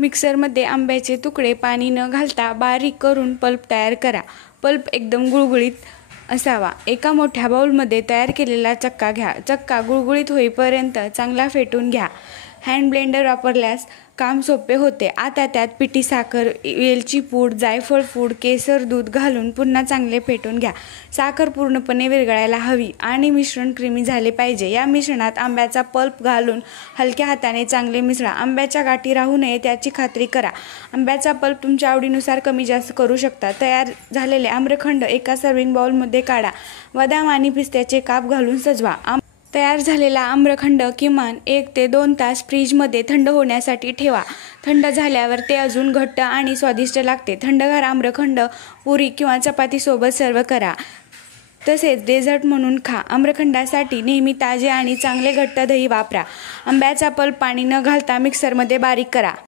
मिक्सरमध्ये आंब्याचे तुकडे पाणी न घालता बारीक करून पल्प तयार करा। पल्प एकदम गुळगुळीत असावा। एका मोठ्या बाउलमध्ये तयार केलेला चक्का घ्या। चक्का गुळगुळीत होईपर्यंत चांगला फेटून घ्या। हँड ब्लेंडर वापरल्यास काम सोपे होते। आता त्यात पिठी साखर, वेलची पूड, जायफळ पूड, केसर, दूध घालून पुन्हा चांगले फेटून घ्या। साखर पूर्णपणे विरघळायला हवी आणि मिश्रण क्रीमी झाले पाहिजे। या मिश्रणात आंब्याचा पल्प घालून हलक्या हाताने चांगले मिसळा। आंब्याच्या गाठी राहू नये याची खात्री करा। आंब्याचा पल्प तुमच्या आवडीनुसार कमी जास्त करू शकता। तयार झालेले आम्रखंड एका सर्व्हिंग बाउलमध्ये काढा। बदाम आणि पिस्त्याचे काप घालून सजवा। तयार झालेला आम्रखंड किमान 1 ते 2 तास फ्रीजमध्ये थंड होण्यासाठी ठेवा। थंड झाल्यावर ते अजून घट्ट आणि स्वादिष्ट लागते। थंडगार आम्रखंड पुरी किंवा चपातीसोबत सर्व्ह करा। तसेच डेझर्ट म्हणून खा। आम्रखंडासाठी नेहमी ताजे आणि चांगले घट्ट दही वापरा। आंब्याचा पल्प पाणी न घालता मिक्सरमध्ये बारीक करा।